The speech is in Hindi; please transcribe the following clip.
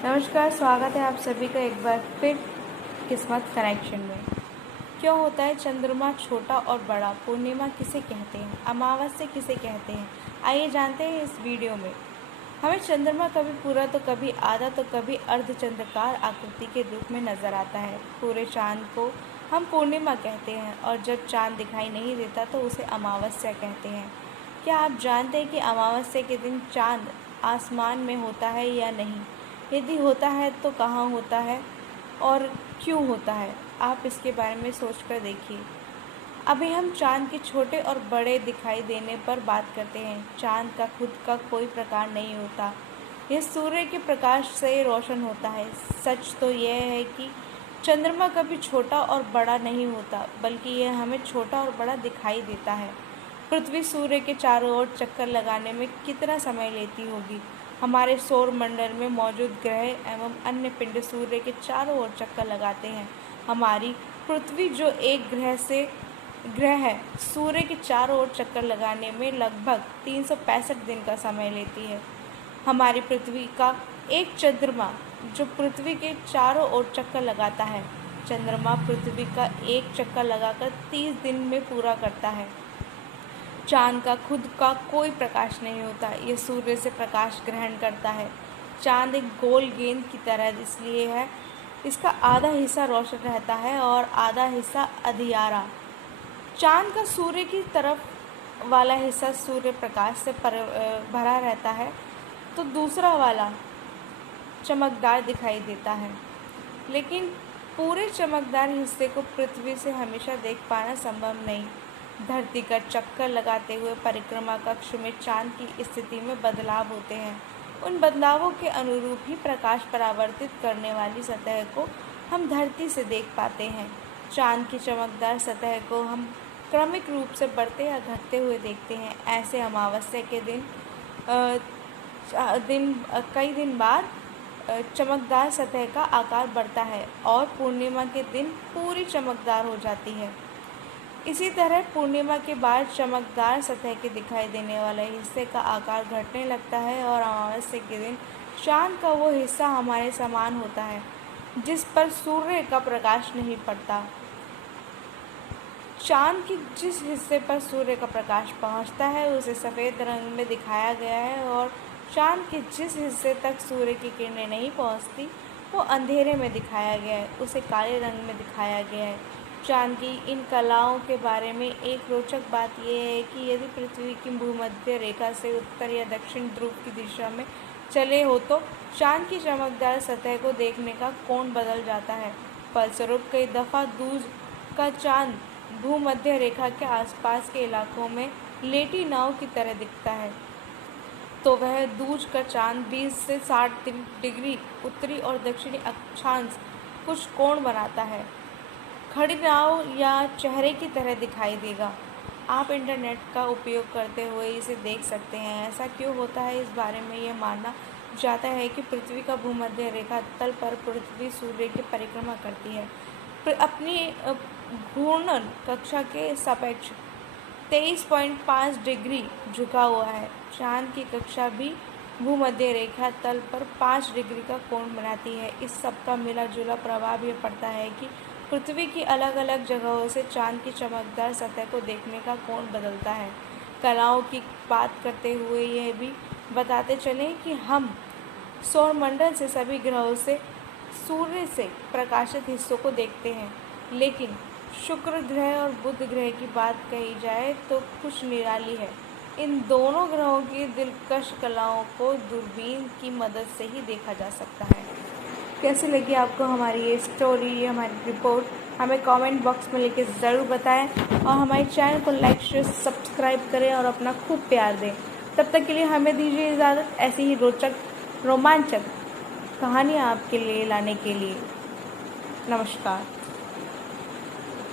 नमस्कार, स्वागत है आप सभी का एक बार फिर किस्मत कनेक्शन में। क्यों होता है चंद्रमा छोटा और बड़ा? पूर्णिमा किसे कहते हैं? अमावस्या किसे कहते हैं? आइए जानते हैं इस वीडियो में। हमें चंद्रमा कभी पूरा तो कभी आधा तो कभी अर्धचंद्राकार आकृति के रूप में नजर आता है। पूरे चांद को हम पूर्णिमा कहते हैं और जब चांद दिखाई नहीं देता तो उसे अमावस्या कहते हैं। क्या आप जानते हैं कि अमावस्या के दिन चांद आसमान में होता है या नहीं? यदि होता है तो कहाँ होता है और क्यों होता है? आप इसके बारे में सोचकर देखिए। अभी हम चांद के छोटे और बड़े दिखाई देने पर बात करते हैं। चांद का खुद का कोई प्रकार नहीं होता, यह सूर्य के प्रकाश से रोशन होता है। सच तो यह है कि चंद्रमा कभी छोटा और बड़ा नहीं होता, बल्कि यह हमें छोटा और बड़ा दिखाई देता है। पृथ्वी सूर्य के चारों ओर चक्कर लगाने में कितना समय लेती होगी? हमारे सौर मंडल में मौजूद ग्रह एवं अन्य पिंड सूर्य के चारों ओर चक्कर लगाते हैं। हमारी पृथ्वी जो एक ग्रह है, सूर्य के चारों ओर चक्कर लगाने में लगभग 365 दिन का समय लेती है। हमारी पृथ्वी का एक चंद्रमा जो पृथ्वी के चारों ओर चक्कर लगाता है, चंद्रमा पृथ्वी का एक चक्कर लगाकर 30 दिन में पूरा करता है। चांद का खुद का कोई प्रकाश नहीं होता, यह सूर्य से प्रकाश ग्रहण करता है। चांद एक गोल गेंद की तरह इसलिए है, इसका आधा हिस्सा रोशन रहता है और आधा हिस्सा अंधियारा। चांद का सूर्य की तरफ वाला हिस्सा सूर्य प्रकाश से भरा रहता है, तो दूसरा वाला चमकदार दिखाई देता है। लेकिन पूरे चमकदार हिस्से को पृथ्वी से हमेशा देख पाना संभव नहीं। धरती का चक्कर लगाते हुए परिक्रमा कक्ष में चांद की स्थिति में बदलाव होते हैं। उन बदलावों के अनुरूप ही प्रकाश परावर्तित करने वाली सतह को हम धरती से देख पाते हैं। चांद की चमकदार सतह को हम क्रमिक रूप से बढ़ते या घटते हुए देखते हैं। ऐसे अमावस्या के कई दिन बाद चमकदार सतह का आकार बढ़ता है और पूर्णिमा के दिन पूरी चमकदार हो जाती है। इसी तरह पूर्णिमा के बाद चमकदार सतह के दिखाई देने वाले हिस्से का आकार घटने लगता है और अमावस्या के दिन चांद का वो हिस्सा हमारे समान होता है जिस पर सूर्य का प्रकाश नहीं पड़ता। चांद के जिस हिस्से पर सूर्य का प्रकाश पहुंचता है उसे सफ़ेद रंग में दिखाया गया है और चांद के जिस हिस्से तक सूर्य की किरणें नहीं पहुंचती वो अंधेरे में दिखाया गया है, उसे काले रंग में दिखाया गया है। चांद की इन कलाओं के बारे में एक रोचक बात यह है कि यदि पृथ्वी की भूमध्य रेखा से उत्तर या दक्षिण ध्रुव की दिशा में चले हो तो चांद की चमकदार सतह को देखने का कोण बदल जाता है। फलस्वरूप कई दफ़ा दूज का चांद भूमध्य रेखा के आसपास के इलाकों में लेटी नाव की तरह दिखता है, तो वह दूज का चांद 20 से 60 डिग्री उत्तरी और दक्षिणी अक्षांश कुछ कोण बनाता है। खड़ी नाव या चेहरे की तरह दिखाई देगा। आप इंटरनेट का उपयोग करते हुए इसे देख सकते हैं। ऐसा क्यों होता है, इस बारे में यह माना जाता है कि पृथ्वी का भूमध्य रेखा तल पर पृथ्वी सूर्य की परिक्रमा करती है, अपनी घूर्णन कक्षा के सापेक्ष 23.5 डिग्री झुका हुआ है। चांद की कक्षा भी भूमध्य रेखा तल पर 5 डिग्री का कोण बनाती है। इस सब का मिला जुला प्रभाव यह पड़ता है कि पृथ्वी की अलग अलग जगहों से चांद की चमकदार सतह को देखने का कोण बदलता है। कलाओं की बात करते हुए यह भी बताते चलें कि हम सौरमंडल से सभी ग्रहों से सूर्य से प्रकाशित हिस्सों को देखते हैं, लेकिन शुक्र ग्रह और बुध ग्रह की बात कही जाए तो कुछ निराली है। इन दोनों ग्रहों की दिलकश कलाओं को दूरबीन की मदद से ही देखा जा सकता है। कैसी लगी आपको हमारी ये स्टोरी, हमारी रिपोर्ट? हमें कमेंट बॉक्स में लिख ज़रूर बताएं और हमारे चैनल को लाइक शेयर सब्सक्राइब करें और अपना खूब प्यार दें। तब तक के लिए हमें दीजिए इजाज़त, ऐसी ही रोचक रोमांचक कहानियाँ आपके लिए लाने के लिए। नमस्कार।